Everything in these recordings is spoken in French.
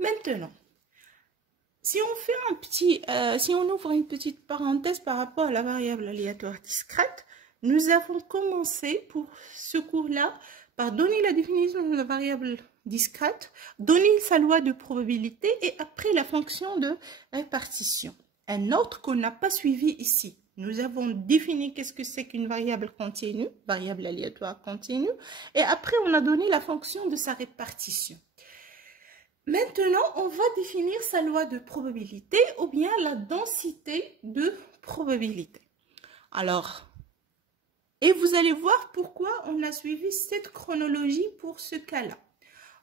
Maintenant, si on fait si on ouvre une petite parenthèse par rapport à la variable aléatoire discrète, nous avons commencé pour ce cours-là par donner la définition de la variable discrète, donner sa loi de probabilité et après la fonction de répartition. Un autre qu'on n'a pas suivi ici. Nous avons défini qu'est-ce que c'est qu'une variable continue, variable aléatoire continue, et après on a donné la fonction de sa répartition. Maintenant, on va définir sa loi de probabilité ou bien la densité de probabilité. Alors, et vous allez voir pourquoi on a suivi cette chronologie pour ce cas-là.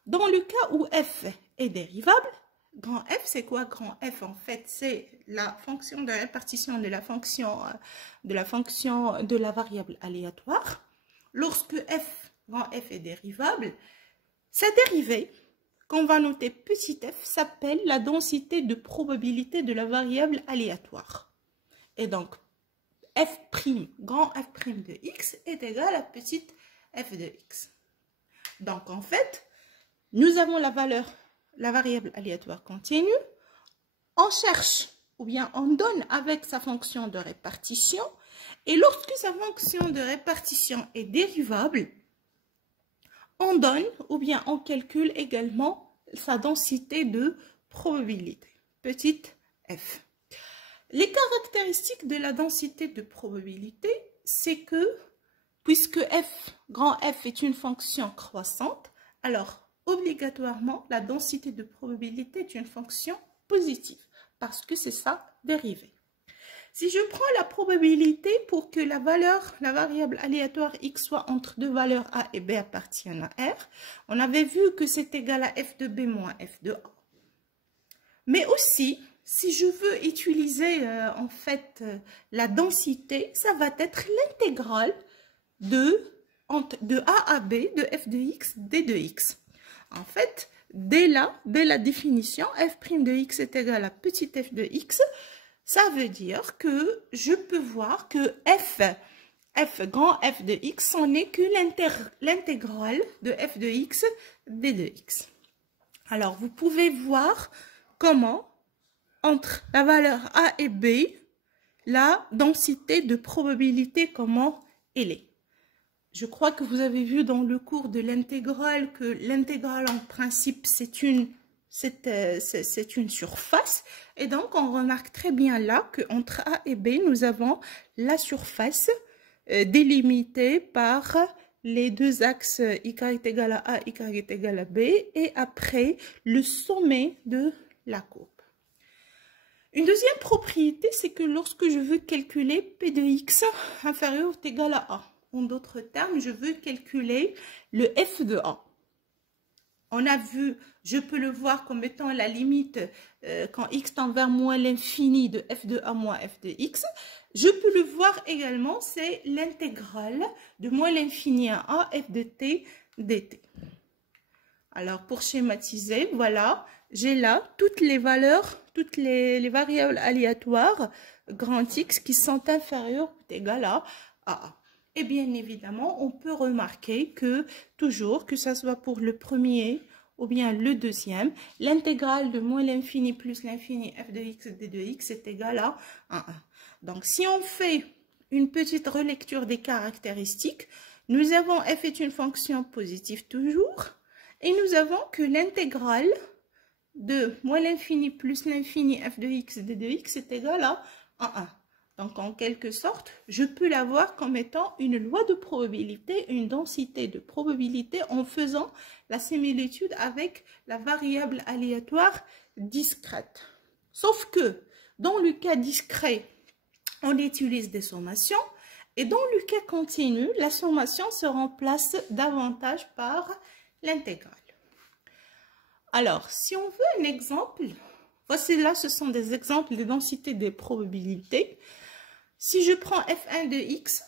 Dans le cas où f est dérivable, grand F, c'est quoi grand F? En fait, c'est la fonction de répartition de la fonction de la variable aléatoire. Lorsque grand F est dérivable, sa dérivée, qu'on va noter petit f, s'appelle la densité de probabilité de la variable aléatoire. Et donc, grand f' de x est égal à petite f de x. Donc, en fait, nous avons la variable aléatoire continue, on cherche ou bien on donne avec sa fonction de répartition, et lorsque sa fonction de répartition est dérivable, on donne ou bien on calcule également sa densité de probabilité, petite f. Les caractéristiques de la densité de probabilité, c'est que, puisque grand F est une fonction croissante, alors obligatoirement la densité de probabilité est une fonction positive, parce que c'est sa dérivée. Si je prends la probabilité pour que la variable aléatoire x soit entre deux valeurs a et b appartiennent à R, on avait vu que c'est égal à f de b moins f de a. Mais aussi, si je veux utiliser en fait la densité, ça va être l'intégrale de a à b de f de x d de x. En fait, dès la définition, f' de x est égal à petit f de x, ça veut dire que je peux voir que grand f de x, ce n'est que l'intégrale de f de x d de x. Alors, vous pouvez voir comment, entre la valeur a et b, la densité de probabilité, comment elle est. Je crois que vous avez vu dans le cours de l'intégrale que l'intégrale en principe c'est une surface, et donc on remarque très bien là qu'entre a et b nous avons la surface délimitée par les deux axes y est égal à a, y est égal à b, et après le sommet de la courbe. Une deuxième propriété, c'est que lorsque je veux calculer p de x inférieur ou égal à a, en d'autres termes, je veux calculer le f de a. On a vu, je peux le voir comme étant la limite quand x tend vers moins l'infini de f de a moins f de x. Je peux le voir également, c'est l'intégrale de moins l'infini à a f de t dt. Alors, pour schématiser, voilà, j'ai là toutes les valeurs, toutes les variables aléatoires grand x qui sont inférieures ou égales à a. Et bien évidemment, on peut remarquer que toujours, que ce soit pour le premier ou bien le deuxième, l'intégrale de moins l'infini plus l'infini f de x d de x est égal à 1. Donc, si on fait une petite relecture des caractéristiques, nous avons f est une fonction positive toujours, et nous avons que l'intégrale de moins l'infini plus l'infini f de x d de x est égal à 1. Donc, en quelque sorte, je peux l'avoir comme étant une loi de probabilité, une densité de probabilité en faisant la similitude avec la variable aléatoire discrète. Sauf que, dans le cas discret, on utilise des sommations et dans le cas continu, la sommation se remplace davantage par l'intégrale. Alors, si on veut un exemple, voici là, ce sont des exemples de densité des probabilités. Si je prends f1 de x,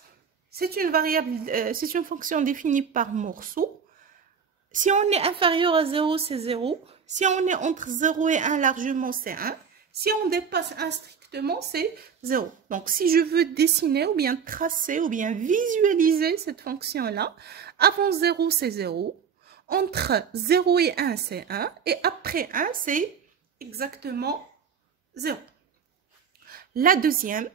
c'est une variable, c'est une fonction définie par morceau. Si on est inférieur à 0, c'est 0. Si on est entre 0 et 1, largement, c'est 1. Si on dépasse 1 strictement, c'est 0. Donc, si je veux dessiner ou bien tracer ou bien visualiser cette fonction-là, avant 0, c'est 0. Entre 0 et 1, c'est 1. Et après 1, c'est exactement 0. La deuxième,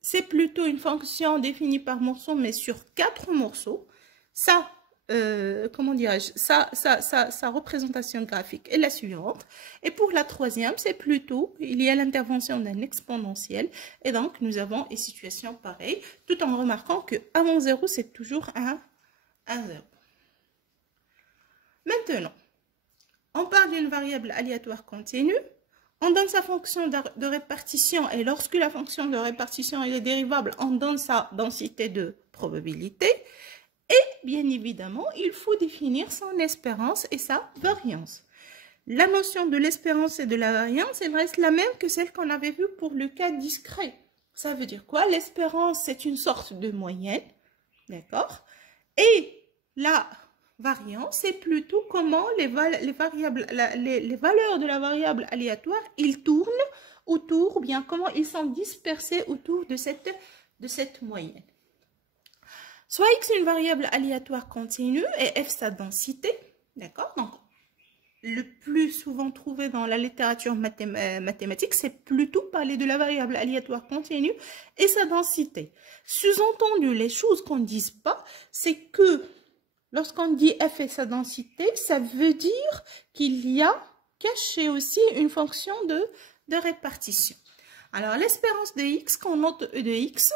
c'est plutôt une fonction définie par morceau, mais sur 4 morceaux. Ça, comment dirais-je, sa représentation graphique est la suivante. Et pour la troisième, c'est plutôt, il y a l'intervention d'un exponentiel. Et donc, nous avons une situation pareille, tout en remarquant que avant 0, c'est toujours un 0. Maintenant, on parle d'une variable aléatoire continue. On donne sa fonction de répartition et lorsque la fonction de répartition est dérivable, on donne sa densité de probabilité. Et bien évidemment, il faut définir son espérance et sa variance. La notion de l'espérance et de la variance, elle reste la même que celle qu'on avait vue pour le cas discret. Ça veut dire quoi? L'espérance, c'est une sorte de moyenne, d'accord? Et la variance, c'est plutôt comment les valeurs de la variable aléatoire, ils tournent autour, ou bien comment ils sont dispersés autour de cette moyenne. Soit x une variable aléatoire continue et f sa densité, d'accord? Donc, le plus souvent trouvé dans la littérature mathématique, c'est plutôt parler de la variable aléatoire continue et sa densité. Sous-entendu, les choses qu'on ne dise pas, c'est que lorsqu'on dit f et sa densité, ça veut dire qu'il y a caché aussi une fonction de répartition. Alors, l'espérance de x, qu'on note e de x,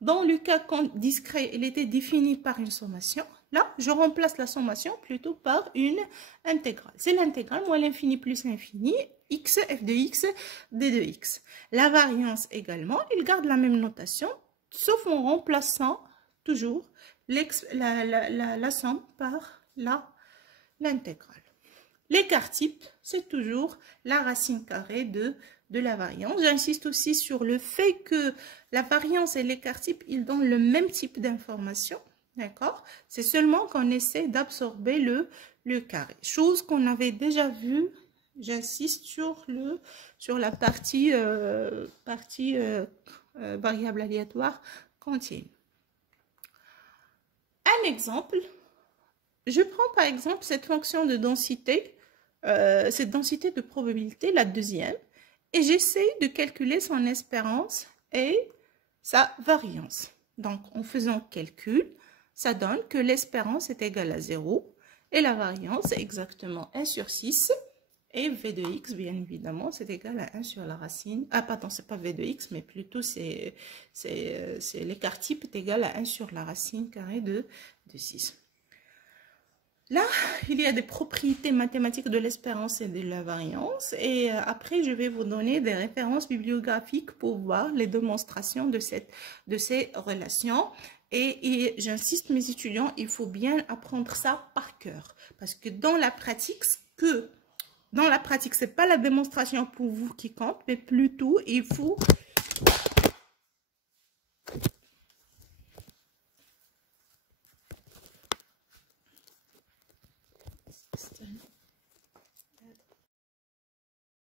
dans le cas discret, il était défini par une sommation. Là, je remplace la sommation plutôt par une intégrale. C'est l'intégrale moins l'infini plus l'infini, x, f de x, d de x. La variance également, il garde la même notation, sauf en remplaçant toujours la somme par l'intégrale. L'écart type, c'est toujours la racine carrée de la variance. J'insiste aussi sur le fait que la variance et l'écart type, ils donnent le même type d'information. D'accord? C'est seulement qu'on essaie d'absorber le carré. Chose qu'on avait déjà vue, j'insiste sur la partie variable aléatoire continue. Un exemple, je prends par exemple cette fonction de densité, cette densité de probabilité, la deuxième, et j'essaie de calculer son espérance et sa variance. Donc, en faisant calcul, ça donne que l'espérance est égale à 0 et la variance est exactement 1 sur 6. Et v de x, bien évidemment, c'est égal à 1 sur la racine. Ah, pardon, c'est pas v de x, mais plutôt c'est l'écart type est égal à 1 sur la racine carrée de 6. Là, il y a des propriétés mathématiques de l'espérance et de la variance. Et après, je vais vous donner des références bibliographiques pour voir les démonstrations de ces relations. Et j'insiste, mes étudiants, il faut bien apprendre ça par cœur. Parce que dans la pratique, ce n'est pas la démonstration pour vous qui compte, mais plutôt, il faut...